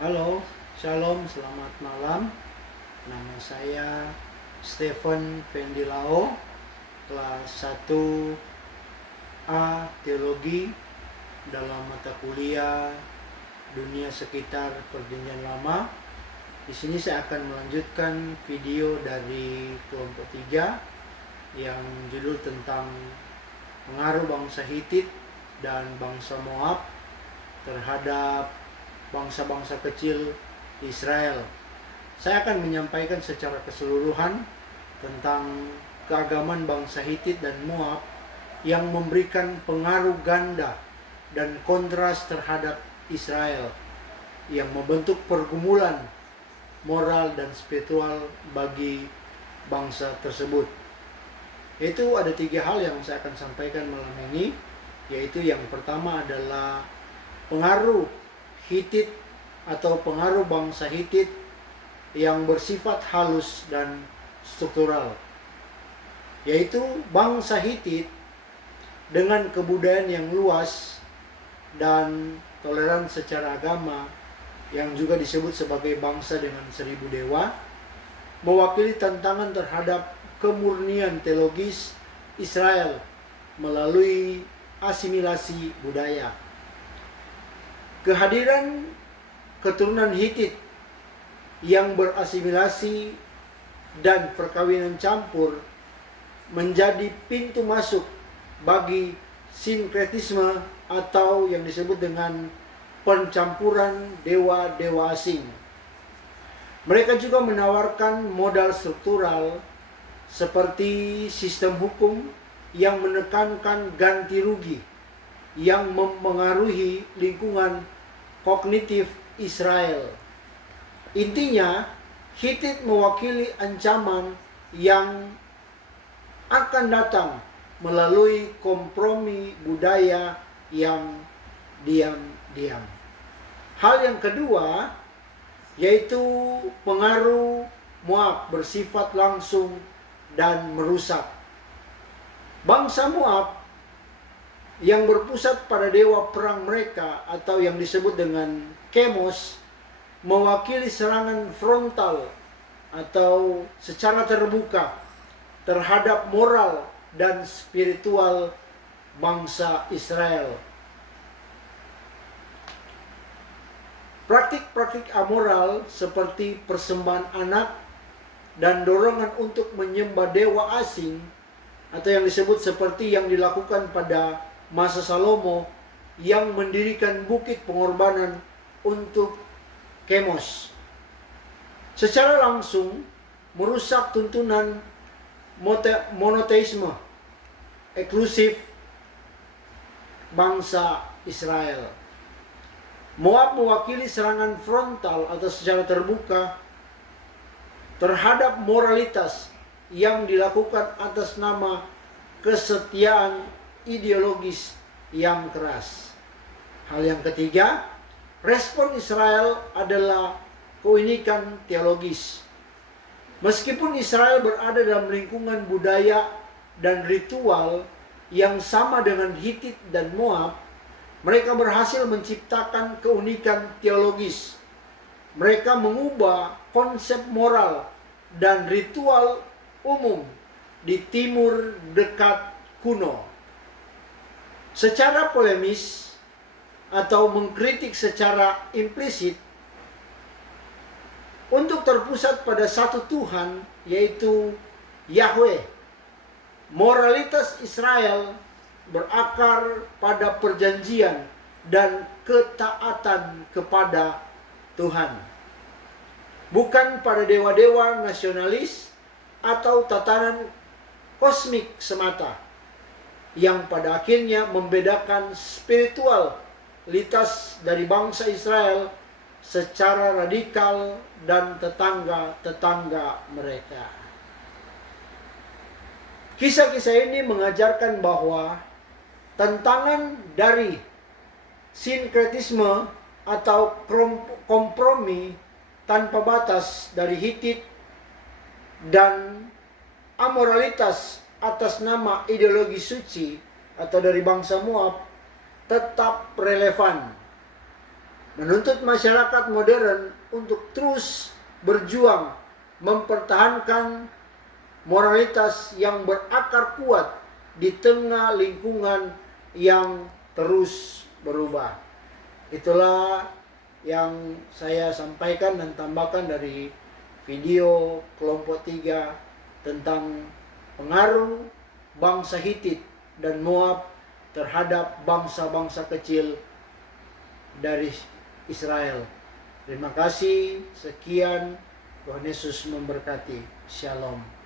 Halo, Shalom, selamat malam. Nama saya Stephen Vendilao, kelas 1A Teologi dalam mata kuliah Dunia Sekitar Perjanjian Lama. Di sini saya akan melanjutkan video dari kelompok 3 yang judul tentang pengaruh bangsa Hitit dan bangsa Moab terhadap bangsa-bangsa kecil Israel. Saya akan menyampaikan secara keseluruhan tentang keagamaan bangsa Hitit dan Moab yang memberikan pengaruh ganda dan kontras terhadap Israel, yang membentuk pergumulan moral dan spiritual bagi bangsa tersebut. Itu ada 3 hal yang saya akan sampaikan malam ini, yaitu yang pertama adalah pengaruh Hitit atau pengaruh bangsa Hitit yang bersifat halus dan struktural, yaitu bangsa Hitit dengan kebudayaan yang luas dan toleran secara agama yang juga disebut sebagai bangsa dengan 1000 dewa, mewakili tantangan terhadap kemurnian teologis Israel melalui asimilasi budaya. Kehadiran keturunan Hitit yang berasimilasi dan perkawinan campur menjadi pintu masuk bagi sinkretisme atau yang disebut dengan pencampuran dewa-dewa asing. Mereka juga menawarkan modal struktural seperti sistem hukum yang menekankan ganti rugi yang mempengaruhi lingkungan kognitif Israel. Intinya, Hitit mewakili ancaman yang akan datang melalui kompromi budaya yang diam-diam. Hal yang kedua yaitu pengaruh Moab bersifat langsung dan merusak. Bangsa Moab yang berpusat pada dewa perang mereka atau yang disebut dengan Chemos mewakili serangan frontal atau secara terbuka terhadap moral dan spiritual bangsa Israel. Praktik-praktik amoral seperti persembahan anak dan dorongan untuk menyembah dewa asing atau yang disebut seperti yang dilakukan pada masa Salomo yang mendirikan bukit pengorbanan untuk Chemos, secara langsung merusak tuntunan monoteisme eksklusif bangsa Israel. Moab mewakili serangan frontal atau secara terbuka terhadap moralitas yang dilakukan atas nama kesetiaan ideologis yang keras. Hal yang ketiga, respon Israel adalah keunikan teologis. Meskipun Israel berada dalam lingkungan budaya dan ritual yang sama dengan Hitit dan Moab, mereka berhasil menciptakan keunikan teologis. Mereka mengubah konsep moral dan ritual umum di timur dekat kuno. Secara polemis atau mengkritik secara implisit untuk terpusat pada satu Tuhan, yaitu Yahweh. Moralitas Israel berakar pada perjanjian dan ketaatan kepada Tuhan, bukan pada dewa-dewa nasionalis atau tatanan kosmik semata, yang pada akhirnya membedakan spiritualitas dari bangsa Israel secara radikal dan tetangga-tetangga mereka. Kisah-kisah ini mengajarkan bahwa tantangan dari sinkretisme atau kompromi tanpa batas dari Hitit dan amoralitas atas nama ideologi suci atau dari bangsa Moab tetap relevan. menuntut masyarakat modern untuk terus berjuang mempertahankan moralitas yang berakar kuat di tengah lingkungan yang terus berubah. Itulah yang saya sampaikan dan tambahkan dari video kelompok 3 tentang pengaruh bangsa Hitit dan Moab terhadap bangsa-bangsa kecil dari Israel. Terima kasih, sekian, Tuhan Yesus memberkati. Shalom.